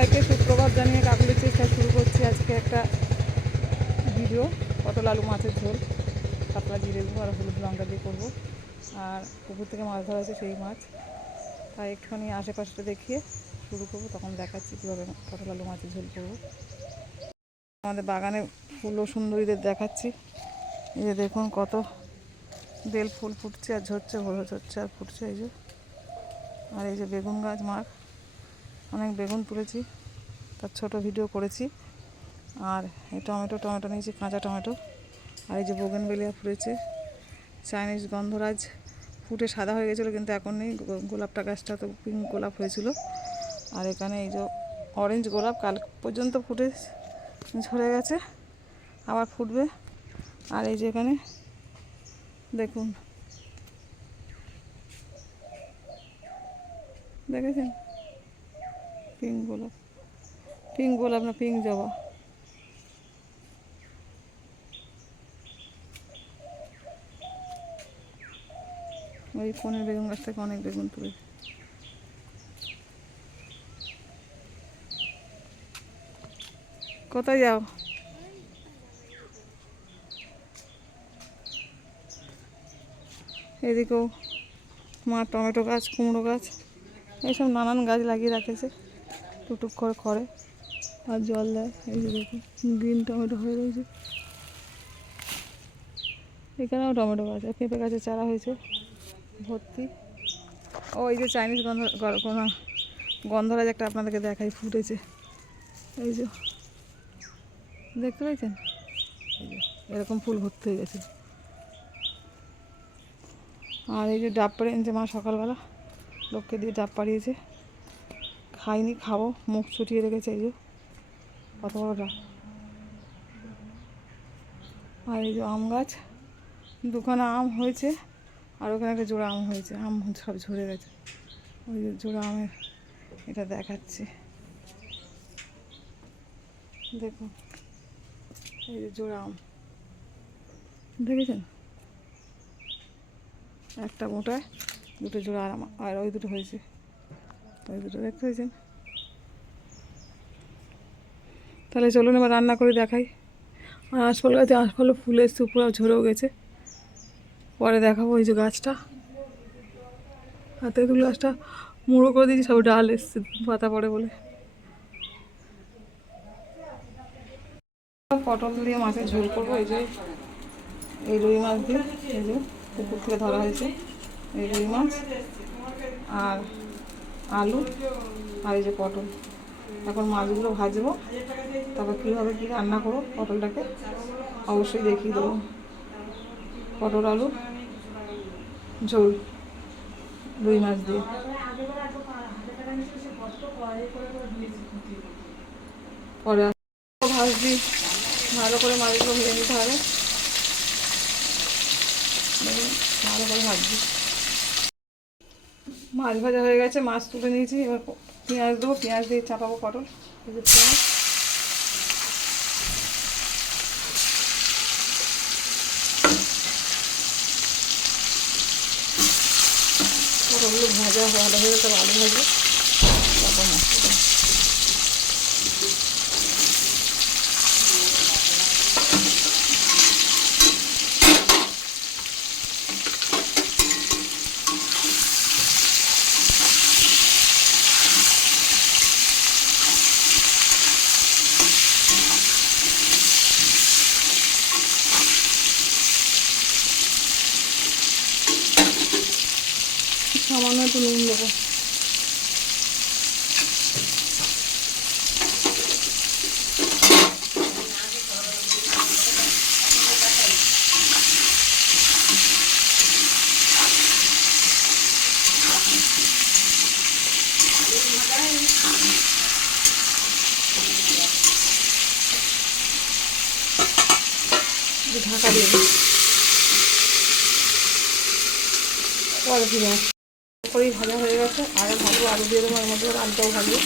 সবাইকে সুপ্রভাত জানিয়ে কাকুলির চেষ্টা শুরু করছি আজকে একটা ভিডিও। পটল আলু মাছের ঝোল, পাতলা জিরে দেবো আর হলুদ লঙ্কা দিয়ে করবো। আর পুকুর থেকে মাছ ধরা হয়েছে সেই মাছ, তাই একটুখানি আশেপাশটা দেখিয়ে শুরু করবো। তখন দেখাচ্ছি কীভাবে পটল আলু মাছের ঝোল করবো। আমাদের বাগানে ফুল ও সুন্দরীদের দেখাচ্ছি। এই যে দেখুন কত বেল ফুল ফুটছে আর ঝরছে, ঝরছে আর ফুটছে। এই যে, আর এই যে বেগুন গাছ, মার অনেক বেগুন তুলেছি, তার ছোট ভিডিও করেছি। আর এই টমেটো নিয়েছি, কাঁচা টমেটো। আর এই যে বোগেনভেলিয়া ফুটেছে, চাইনিজ গন্ধরাজ ফুটে সাদা হয়ে গেছিলো, কিন্তু এখন নেই। গোলাপটা গাছটা তো পিঙ্ক গোলাপ হয়েছিল। আর এখানে এই যে অরেঞ্জ গোলাপ, কাল পর্যন্ত ফুটে ঝরে গেছে, আবার ফুটবে। আর এই যে এখানে দেখুন, দেখেছেন পিঙ্ক গোলাপ না পিঙ্ক জবা। ওই কোণের বেগুন গাছ থেকে অনেক বেগুন তুলেছে। কোথায় যাও? এদিকেও মা টমেটো গাছ, কুমড়ো গাছ, এইসব নানান গাছ লাগিয়ে রাখেছে। টুকটুক করে খড়ে আর জল দেয়। এই যে দেখুন গ্রিন টমেটো হয়ে রয়েছে। এখানেও টমেটো গাছ, পেঁপে গাছের চারা হয়েছে ভর্তি। ও এই যে চাইনিজ গন্ধরাজ একটা আপনাদেরকে দেখাই, ফুটেছে। এই যে দেখতে পাচ্ছেন, এই যে এরকম ফুল ভর্তি হয়ে গেছে। আর এই যে ডাব পেড়ে এনেছে মা সকালবেলা, লোককে দিয়ে ডাব পাড়িয়েছে। খাইনি, খাবো, মুখ ছুটিয়ে রেখেছে। এই যে কত বড় ডাব। আর এই যে আম গাছ, দুখানা আম হয়েছে, আর ওখানে একটা জোড়া আম হয়েছে। আম সব ঝরে গেছে। ওই যে জোড়া আমের এটা দেখাচ্ছি, দেখুন এই যে জোড়া আম দেখেছেন, একটা মোটায় দুটো জোড়া আম, আর ওই দুটো হয়েছে, ওই দুটো দেখতে পেয়েছেন। তাহলে চলুন এবার রান্না করে দেখাই। আর আঁশফল গাছে আঁশফলও ফুল এসছে, পুরো ঝরেও গেছে, পরে দেখাবো। ওই যে গাছটা, আর তেঁতুল গাছটা মুড়ো করে দিয়েছি, সব ডাল এসছে পাতা পড়ে বলে। পটল দিয়ে মাছের ঝোল করবো। এই যে এই রুই মাছ দিয়ে, এই যে পুকুর থেকে ধরা হয়েছে এই রুই মাছ, আর আলু, আর এই যে পটল। এখন মাছগুলো ভাজবো, তারপর কীভাবে কী রান্না করবো পটলটাকে অবশ্যই দেখিয়ে দেবো। পটল আলু ঝোল রুই মাছ দিয়ে। পরে ভাজবি, ভালো করে মাছগুলো ভেজে নিতে হবে, ভালো করে ভাজবি। মাছ ভাজা হয়ে গেছে, মাছ তুলে নিয়েছি। এবার পেঁয়াজ দেবো, পেঁয়াজ দিয়ে চাপাবো পটল। এই যে পেঁয়াজ, পটলগুলো ভাজা ভালো হয়ে গেছে, আলু ভাজবো, তারপর মাছ দেবো। সামান্য একটু নুন দেবো। ঢাকা দিয়ে দিই, পরে ফিরে করেই ভাজা হয়ে গেছে। আগে ভাজবো, আলু দিয়ে দেবো, এর মধ্যে আলুটাও ভাজবো,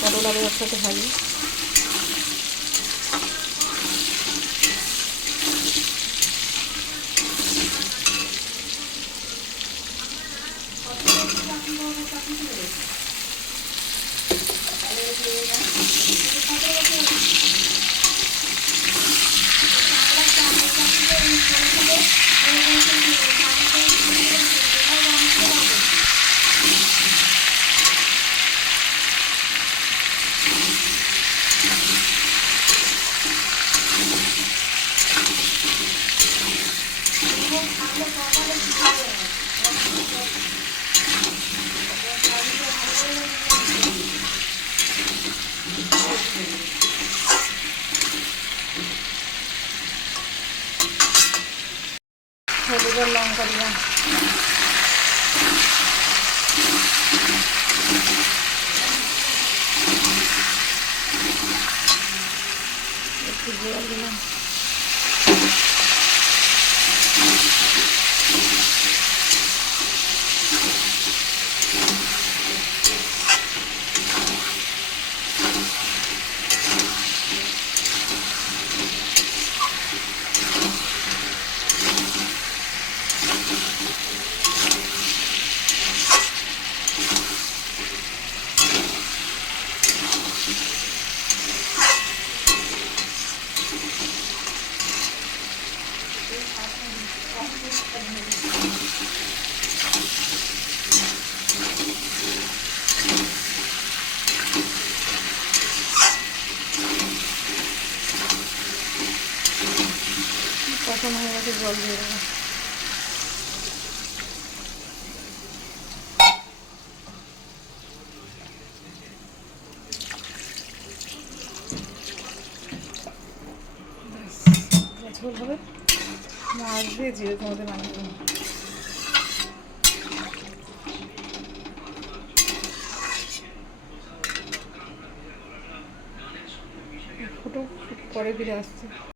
পটল আলু একসাথে ভাজবো। হলুদ আর লঙ্কা দিলাম। একটু জল দিলাম। কষানো হয়ে গেছে, জল দিয়ে দেবো। ঝোল হবে, মাছ দিয়ে জিরে তোমাদের বানিয়ে দেবো। ফুটো পরে ফিরে আসছে।